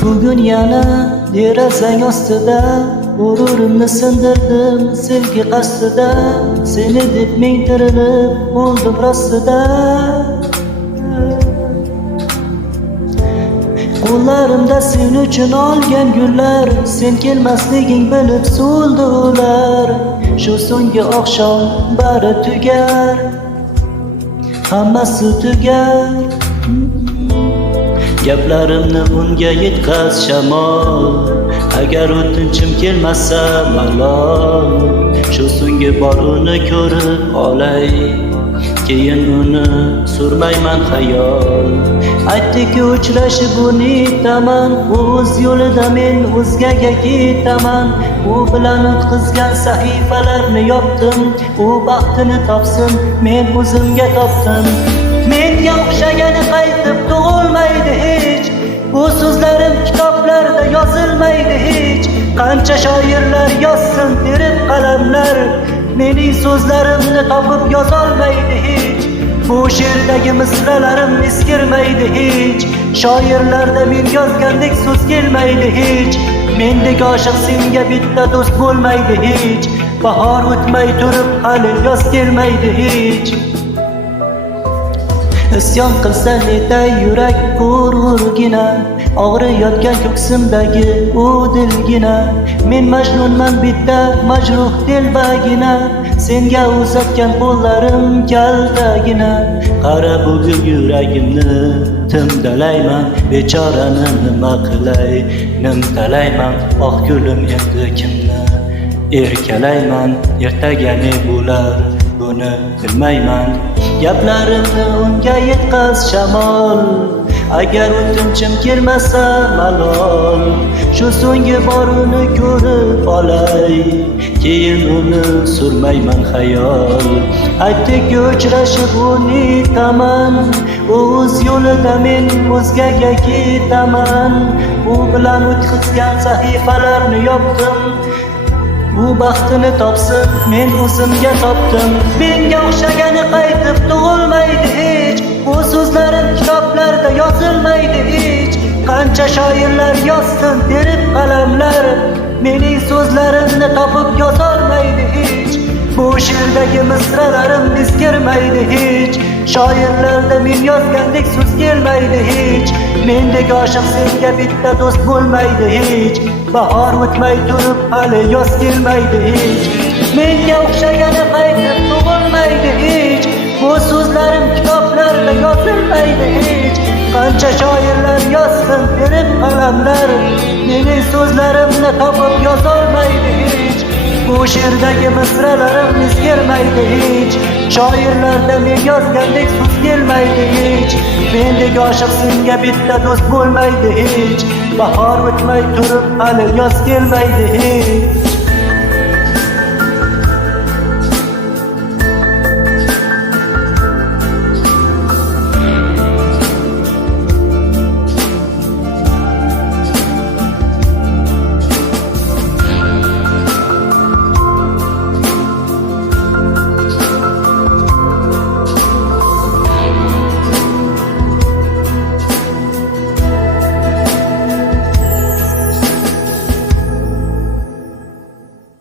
Bugun yana derazang ostida g'ururimni sindirdim sevgi qasdida. Seni deb men tirilib o'ldim rostida. Qo'llarimda sen uchun olgan gullar, sen kelmasliging bilib so'ldi ular. Shu so'nggi oqshom bari tugar, hammasi tugar. Gaplarimni unga yetkaz shamol, agar o'tinchim kelmasa malol. Shu so'nggi bor uni ko'rib olay, keyin uni surmayman xayol. Aytdiki uchrashib unutaman, o'z yo'lida men o'zgaga ketaman. U bilan o'tkazgan sahifalarni yopdim, u baxtini topsin, men o'zimga topdim. Menga o'xshagani qaytib tug'ilmaydi hech, bu so'zlarim kitoblarda yozilmaydi hech. Qancha shoirlar yozsin terib qalamlar, mening so'zlarimni topib yozolmaydi hech. Bu she'rdagi misralarim eskirmaydi hech, shoirlarda men yozgandek so'z kelmaydi hech. Mendek oshiq senga bitta do'st bo'lmaydi hech, bahor o'tmay turib hali yoz kelmaydi hech. Isyon qilsa netay yurak g'urgina, og'riyotgan ko'ksimdagi u dilgina. Men majnunman bitta majruh telbagina, senga uzatgan qo'llarim kaldagina. Qara bugun yuragimni timdalayman, bechorani nima qilay, nimtalayman. Oh gulim endi kimni erkalayman, ertaga ne bo'lar buni bilmayman. Gaplarimni unga yetkaz shamol, agar o'tinchim kelmasa malol. Shu so'nggi bor uni ko'rib olay, keyin uni surmayman xayol. Aytdiki uchrashib unutaman, o'z yo'lida men o'zgaga ketaman. U bilan o'tkazgan sahifalarni yopdim, u baxtini topsin, men o'zimga topdim. Menga o'xshagani qaytib tug'ilmaydi hech, bu so'zlarim kitoblarda yozilmaydi hech. Qancha shoirlar yozsin terib qalamlar, mening so'zlarimni topib yozolmaydi hech. Bu she'rdagi misralarim eskirmaydi hech, shoirlarda men yozgandek so'z kelmaydi hech. Mendek oshiq senga bitta do'st bo'lmaydi hech, bahor o'tmay turib hali yoz kelmaydi hech. Menga o'xshagani qaytib tug'ilmaydi hech, bu so'zlarim kitoblarda yozilmaydi hech. Qancha shoirlar yozsin terib qalamlar, mening so'zlarimni topib yozolmaydi hech. Bu she'rdagi misralarim eskirmaydi hech, shoirlarda men yozgandek so'z kelmaydi hech. Mendek oshiq senga bitta do'st bo'lmaydi hech, bahor o'tmay turib hali yoz kelmaydi hech.